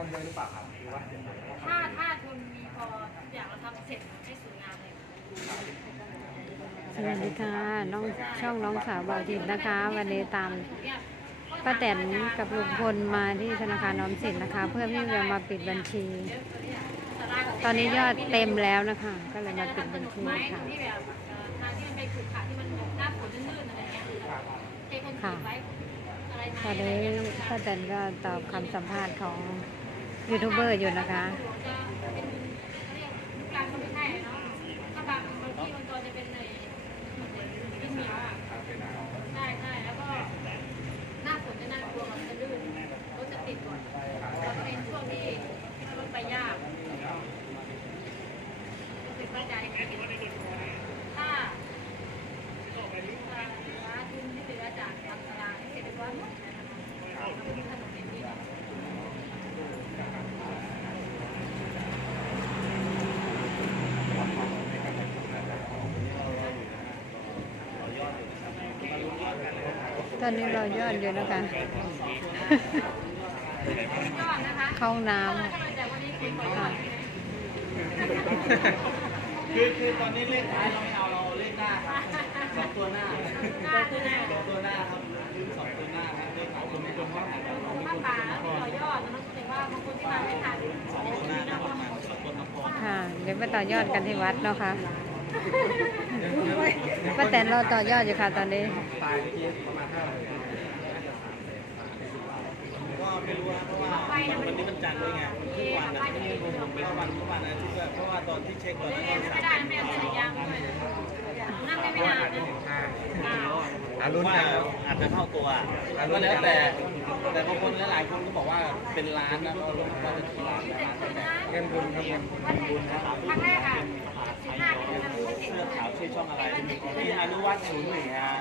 อนด้วยหรือเปล่าครับหรือว่าถ้าถ้าทุนมีพอทุกอย่างเราทำเสร็จให้สวยงามเลย สวัสดีค่ะน้องช่องน้องสาวบาวทินนะคะ วันนี้ตามเนี่ยป้าแตนกับลุงพลมาที่ธนาคารออมสินนะคะ เพื่อที่จะมาปิดบัญชี ตอนนี้ยอดเต็มแล้วนะคะ ก็เลยมาปิดบัญชีไม้ค่ะที่แบบเอ่อทางที่มันเป็นขรุขระที่มันหน้าฝนลื่นๆอะไรเงี้ยเทคอนกรีตไว้อะไรตอนนี้ป้าแตนก็ตอบคำสัมภาษณ์ของ ยูทูบเบอร์อยู่นะคะจะเป็นเขาเรียกลูกรังก็ไม่ใช่เนาะถ้าบางบางที่มันตัวจะเป็นเลยเหมือนดินเหนียวอะใช่ใช่แล้วก็หน้าฝนจะน่ากลัวมันจะลื่นรถจะติดก่อนเราจะเป็นช่วงที่รถไปยากเป็นปัจจัยถ้าถ้าทุนที่เหลือจากทางตลาดเสร็จเรียบร้อยหมดนะคะทำถนนเป็นที่ ตอนนี้เรายอดอยู่นะคะ เข้าห้องน้ำค่ะคือคือตอนนี้เลขท้ายเราไม่เอาเราเลขหน้าครับสองตัวหน้าสองตัวหน้าครับคือสองตัวหน้าครับเลขท้ายตัวไม่ตรงข้างหลังครับถ้าป่าต่อยอดนะแต่ว่าบางคนที่มาไม่ทันสองตัวหน้าหน้าประมาณสองตัวน้ำพอค่ะเดี๋ยวไปต่อยอดกันที่วัดเนาะค่ะ ป้าแตนราต่อยอดอยู่ค่ะตอนนี้ตายเมื่อกี้ประมาณห้าเลยก็ไม่รู้นะเพราะว่าวันนี้มันจันทร์ด้วยไงทุกวันนะเพราวันทุกวันอาทิตย์ด้วยเพราะว่าตอนที่เช็คก่อนแล้นไม่ได้ไม่เอาใส่ยางด้วยนั่งได้ไม่นานนะอารุณว่าอาจจะเข้าตัวก็แล้วแต่ แต่บางคนหลายคนก็บอกว่าเป็นล้านนะก็รู้ว่าเป็นกี่ล้านนะเงินบุญครับเงินบุญนะครับครั้งแรกอะสิบห้ากิโล ชื่อช่องอะไรที่อนุวัฒน์ศูนย์หนึ่งฮะ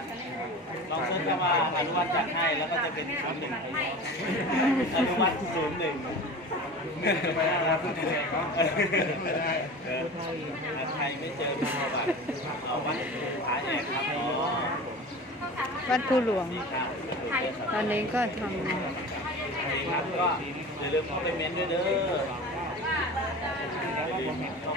ลองเสิร์ชคำว่าอนุวัฒน์จัดให้แล้วก็จะเป็นศูนย์หนึ่งอนุวัฒน์ศูนย์หนึ่งไม่ได้พูดถึงเนาะไม่ได้ใครไม่เจอมาบัตรเอาบัตรผาแอกครับเนาะวัดผู้หลวง ตอนนี้ก็ทำครับก็อย่าลืมเข้าไปเม้นด้วยเด้อ